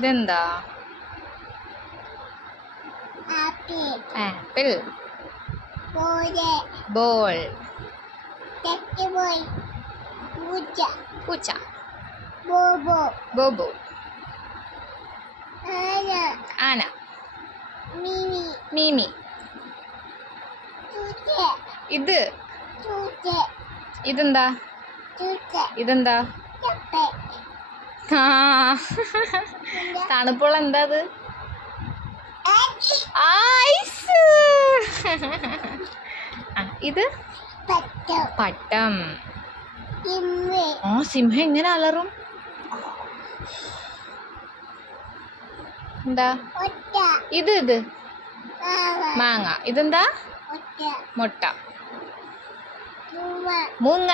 ഇതെന്താ? Apple. Ball. പൂച്ച. ബോബോ. ആന. മിമി. ഇതെന്താ? ഇതെന്താ? ആ തണുപ്പുള്ള എന്താ അത്? ഐസ്. ഇത് പട്ടം. സിംഹം എങ്ങനെ അലറും? എന്താ? ഇത് മാങ്ങ. ഇതെന്താ? മുട്ട. മൂങ്ങ.